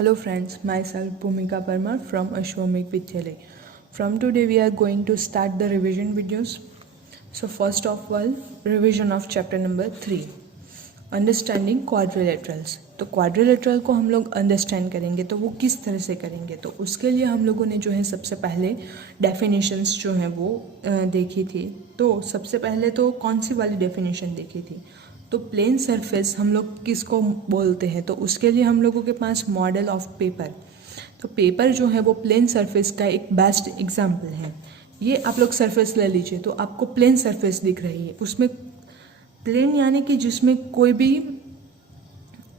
Hello friends, myself Bhumika Parmar from Ashwamik Vidyalaya. From today we are going to start the revision videos. So first of all, revision of chapter number 3, understanding quadrilaterals. तो quadrilateral को हम लोग understand करेंगे तो वो किस तरह से करेंगे, तो उसके लिए हम लोगों ने जो है सबसे पहले डेफिनेशंस जो हैं वो देखी थी। तो सबसे पहले तो कौन सी वाली डेफिनेशन देखी थी, तो प्लेन सरफेस हम लोग किसको बोलते हैं, तो उसके लिए हम लोगों के पास मॉडल ऑफ पेपर। तो पेपर जो है वो प्लेन सरफेस का एक बेस्ट एग्जाम्पल है। ये आप लोग सरफेस ले लीजिए, तो आपको प्लेन सरफेस दिख रही है, उसमें प्लेन यानी कि जिसमें कोई भी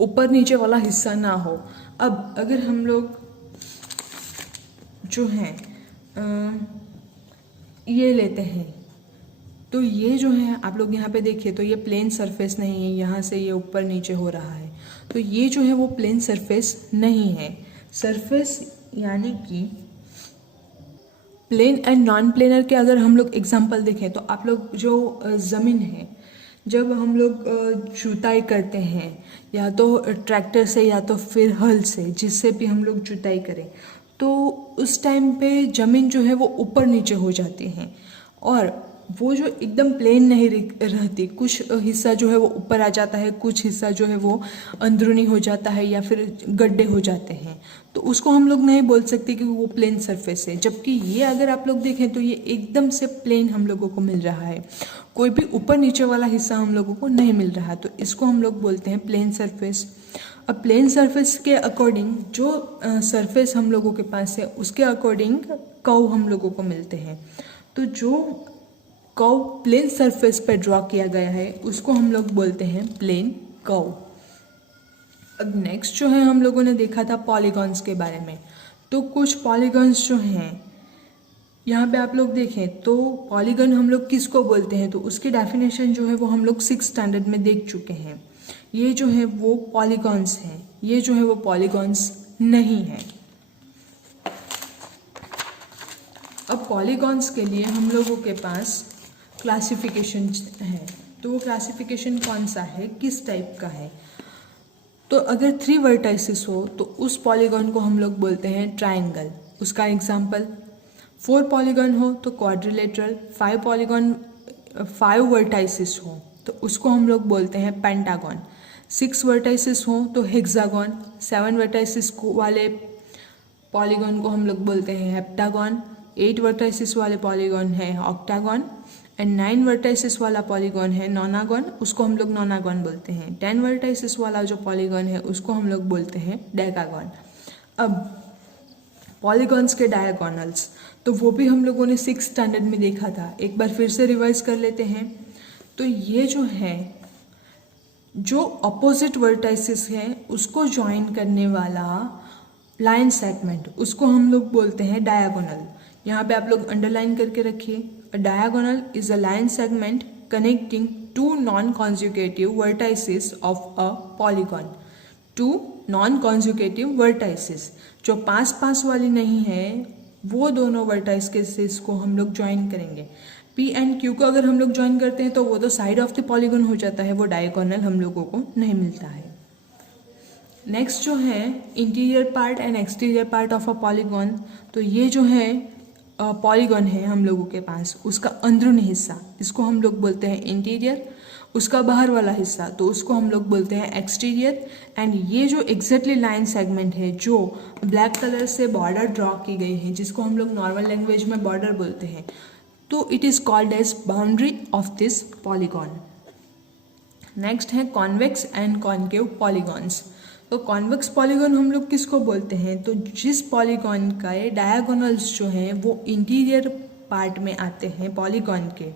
ऊपर नीचे वाला हिस्सा ना हो। अब अगर हम लोग जो है ये लेते हैं, तो ये जो है आप लोग यहाँ पे देखिए, तो ये प्लेन सरफेस नहीं है, यहाँ से ये ऊपर नीचे हो रहा है, तो ये जो है वो प्लेन सरफेस नहीं है। सरफेस यानी कि प्लेन एंड नॉन प्लेनर के अगर हम लोग एग्जांपल देखें, तो आप लोग जो ज़मीन है, जब हम लोग जुताई करते हैं या तो ट्रैक्टर से या तो फिर हल से, जिससे भी हम लोग जुताई करें, तो उस टाइम पे ज़मीन जो है वो ऊपर नीचे हो जाती है और वो जो एकदम प्लेन नहीं रहती। कुछ हिस्सा जो है वो ऊपर आ जाता है, कुछ हिस्सा जो है वो अंदरूनी हो जाता है या फिर गड्ढे हो जाते हैं, तो उसको हम लोग नहीं बोल सकते कि वो प्लेन सरफेस है। जबकि ये अगर आप लोग देखें तो ये एकदम से प्लेन हम लोगों को मिल रहा है, कोई भी ऊपर नीचे वाला हिस्सा हम लोगों को नहीं मिल रहा, तो इसको हम लोग बोलते हैं प्लेन सरफेस। अब प्लेन सरफेस के अकॉर्डिंग जो सरफेस हम लोगों के पास है, उसके अकॉर्डिंग कर्व हम लोगों को मिलते हैं। तो जो कर्व प्लेन सरफेस पर ड्रॉ किया गया है उसको हम लोग बोलते हैं प्लेन कर्व। अब नेक्स्ट जो है हम लोगों ने देखा था पॉलीगॉन्स के बारे में। तो कुछ पॉलीगॉन्स जो हैं यहाँ पे आप लोग देखें, तो पॉलीगन हम लोग किसको बोलते हैं, तो उसकी डेफिनेशन जो है वो हम लोग 6th स्टैंडर्ड में देख चुके हैं। ये जो है वो पॉलीगॉन्स हैं, ये जो है वो पॉलीगॉन्स नहीं है। अब पॉलीगॉन्स के लिए हम लोगों के पास क्लासिफिकेशन है, तो वो क्लासिफिकेशन कौन सा है, किस टाइप का है। तो अगर 3 वर्टाइसिस हो तो उस पॉलीगॉन को हम लोग बोलते हैं ट्राइंगल, उसका एग्जाम्पल। 4 पॉलीगॉन हो तो क्वाड्रिलेटरल, 5 वर्टाइसिस हो तो उसको हम लोग बोलते हैं पेंटागन, 6 वर्टाइसिस हो तो हेक्सागन, 7 वर्टाइसिस वाले पॉलीगॉन को हम लोग बोलते हैं हेप्टागन, 8 वर्टाइसिस वाले पॉलीगॉन है ऑक्टागन एंड 9 वर्टाइसिस वाला पॉलीगॉन है नोनागन, उसको हम लोग नोनागन बोलते हैं। 10 वर्टाइसिस वाला जो पॉलीगॉन है उसको हम लोग बोलते हैं डेकागन। अब पॉलीगॉन्स के डायगोनल्स, तो वो भी हम लोगों ने 6th स्टैंडर्ड में देखा था, एक बार फिर से रिवाइज कर लेते हैं। तो ये जो है, जो अपोजिट वर्टाइसिस है उसको ज्वाइन करने वाला लाइन सेगमेंट, उसको हम लोग बोलते हैं डायगोनल। यहाँ पे आप लोग अंडरलाइन करके रखिए, अ diagonal is a line segment connecting 2 non conjugative vertices of a polygon. 2 non conjugative vertices, जो पास वाली नहीं है, वो दोनों वर्टाइसिस को हम लोग ज्वाइन करेंगे। P एंड Q को अगर हम लोग ज्वाइन करते हैं तो वो तो साइड ऑफ द पॉलीगॉन हो जाता है, वो डायगोनल हम लोगों को नहीं मिलता है। नेक्स्ट जो है interior part and exterior part of a polygon, तो ये जो है पॉलीगॉन है हम लोगों के पास, उसका अंदरूनी हिस्सा, इसको हम लोग बोलते हैं इंटीरियर, उसका बाहर वाला हिस्सा तो उसको हम लोग बोलते हैं एक्सटीरियर। एंड ये जो एग्जैक्टली लाइन सेगमेंट है जो ब्लैक कलर से बॉर्डर ड्रॉ की गई है, जिसको हम लोग नॉर्मल लैंग्वेज में बॉर्डर बोलते हैं, तो it is called as boundary of this polygon. Next है कॉन्वेक्स एंड कॉन्केव पॉलीगॉन्स। तो कॉन्वेक्स पॉलीगॉन हम लोग किसको बोलते हैं, तो जिस पॉलीगॉन का ये डायगोनल्स जो हैं वो इंटीरियर पार्ट में आते हैं पॉलीगॉन के,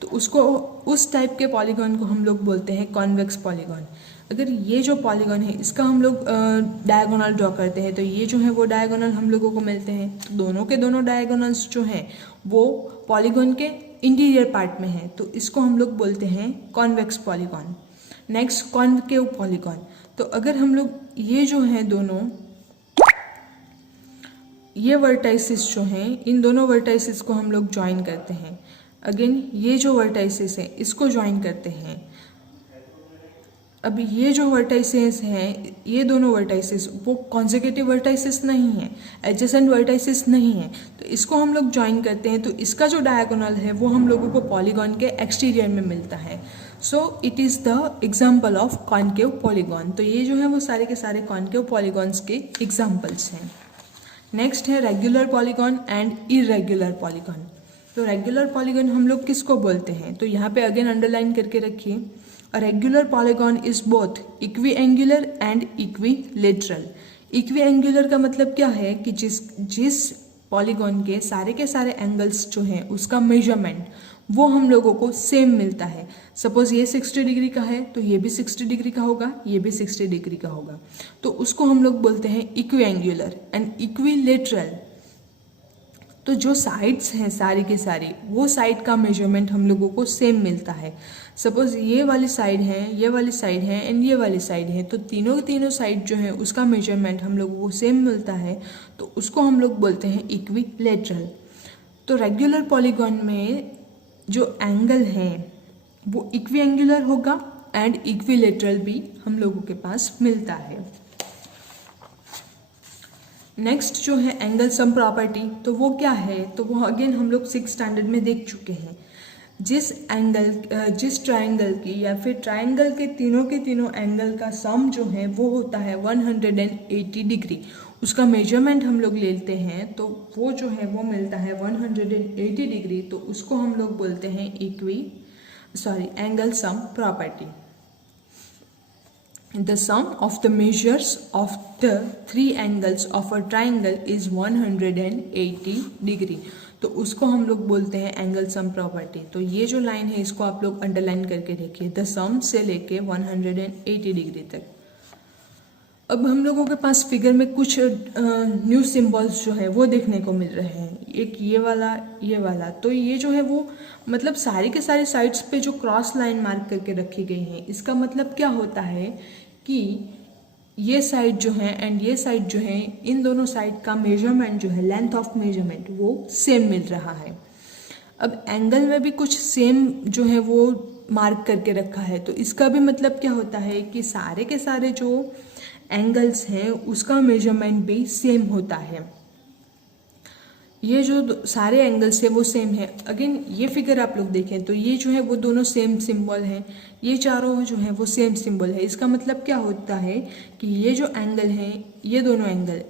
तो उसको, उस टाइप के पॉलीगॉन को हम लोग बोलते हैं कॉन्वेक्स पॉलीगॉन। अगर ये जो पॉलीगॉन है इसका हम लोग डायगोनल ड्रॉ करते हैं, तो ये जो है वो डायगोनल हम लोगों को मिलते हैं। तो दोनों के दोनों डायगोनल्स जो हैं वो पॉलीगॉन के इंटीरियर पार्ट में हैं, तो इसको हम लोग बोलते हैं convex polygon. Next concave polygon, तो अगर हम लोग ये जो हैं दोनों, ये वर्टाइसिस जो हैं, इन दोनों वर्टाइसिस को हम लोग ज्वाइन करते हैं। अगेन ये जो वर्टाइसिस है इसको ज्वाइन करते हैं, अब ये जो वर्टाइसेस हैं, ये दोनों वर्टाइसेस वो कॉन्जिक्यूटिव वर्टाइसेस नहीं है, एडजेसेंट वर्टाइसेस नहीं है, तो इसको हम लोग ज्वाइन करते हैं तो इसका जो डायगोनल है वो हम लोगों को पॉलीगॉन के एक्सटीरियर में मिलता है। So it is the example of concave polygon. तो ये जो है वो सारे के सारे कॉन्केव पॉलीगॉन्स के एग्जाम्पल्स हैं। नेक्स्ट है regular polygon and irregular polygon. तो रेगुलर पॉलीगॉन हम लोग किसको बोलते हैं, तो यहाँ पे अगेन अंडरलाइन करके रखिए, a regular polygon is both equi-angular and equilateral. Equi-angular का मतलब क्या है कि जिस पॉलीगॉन के सारे एंगल्स जो हैं उसका मेजरमेंट वो हम लोगों को सेम मिलता है। सपोज ये 60 डिग्री का है तो ये भी 60 डिग्री का होगा, ये भी 60 डिग्री का होगा, तो उसको हम लोग बोलते हैं इक्वी-एंगुलर एंड इक्विलेटरल। तो जो साइड्स हैं सारी के सारी, वो साइड का मेजरमेंट हम लोगों को सेम मिलता है। सपोज ये वाली साइड है, ये वाली साइड है एंड ये वाली साइड है, तो तीनों साइड जो है उसका मेजरमेंट हम लोगों को सेम मिलता है, तो उसको हम लोग बोलते हैं इक्विलेटरल। तो रेगुलर पॉलीगॉन में जो एंगल है वो इक्वी-एंगुलर होगा एंड इक्विलेटरल भी हम लोगों के पास मिलता है। नेक्स्ट जो है एंगल सम प्रॉपर्टी, तो वो क्या है, तो वो अगेन हम लोग 6th स्टैंडर्ड में देख चुके हैं। जिस ट्रायंगल की या फिर ट्रायंगल के तीनों एंगल का सम जो है वो होता है 180 डिग्री, उसका मेजरमेंट हम लोग लेते हैं तो वो जो है वो मिलता है 180 डिग्री, तो उसको हम लोग बोलते हैं angle sum property. The sum of the measures of the three angles of a triangle is 180 degree, तो उसको हम लोग बोलते हैं एंगल सम प्रॉपर्टी। तो ये जो लाइन है इसको आप लोग अंडरलाइन करके देखिए, द सम से लेके 180 डिग्री तक। अब हम लोगों के पास फिगर में कुछ न्यू सिंबल्स जो है वो देखने को मिल रहे हैं, एक ये वाला, तो ये जो है वो मतलब सारी के सारी साइड्स पे जो क्रॉस लाइन मार्क करके रखी गई है, इसका मतलब क्या होता है कि ये साइड जो है एंड ये साइड जो है, इन दोनों साइड का मेजरमेंट जो है, लेंथ ऑफ मेजरमेंट वो सेम मिल रहा है। अब एंगल में भी कुछ सेम जो है वो मार्क करके रखा है, तो इसका भी मतलब क्या होता है कि सारे के सारे जो एंगल्स हैं उसका मेजरमेंट भी सेम होता है। ये जो सारे एंगल्स है वो सेम है। अगेन ये फिगर आप लोग देखें तो ये जो है वो दोनों सेम सिंबल हैं, ये चारों जो है वो सेम सिंबल है। इसका मतलब क्या होता है कि ये जो एंगल है, ये दोनों एंगल,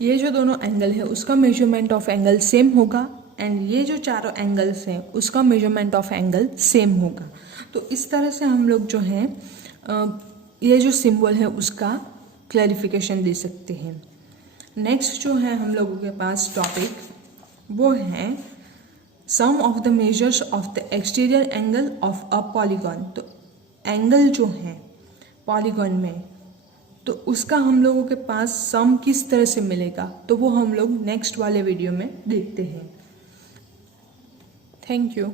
ये जो दोनों एंगल है उसका मेजरमेंट ऑफ एंगल सेम होगा एंड ये जो चारों एंगल्स हैं उसका मेजरमेंट ऑफ एंगल सेम होगा। तो इस तरह से हम लोग जो है ये जो सिंबल है उसका क्लैरिफिकेशन दे सकते हैं। नेक्स्ट जो है हम लोगों के पास टॉपिक वो है sum of the measures of the exterior angle of a polygon. तो एंगल जो है पॉलीगॉन में, तो उसका हम लोगों के पास सम किस तरह से मिलेगा, तो वो हम लोग नेक्स्ट वाले वीडियो में देखते हैं। Thank you.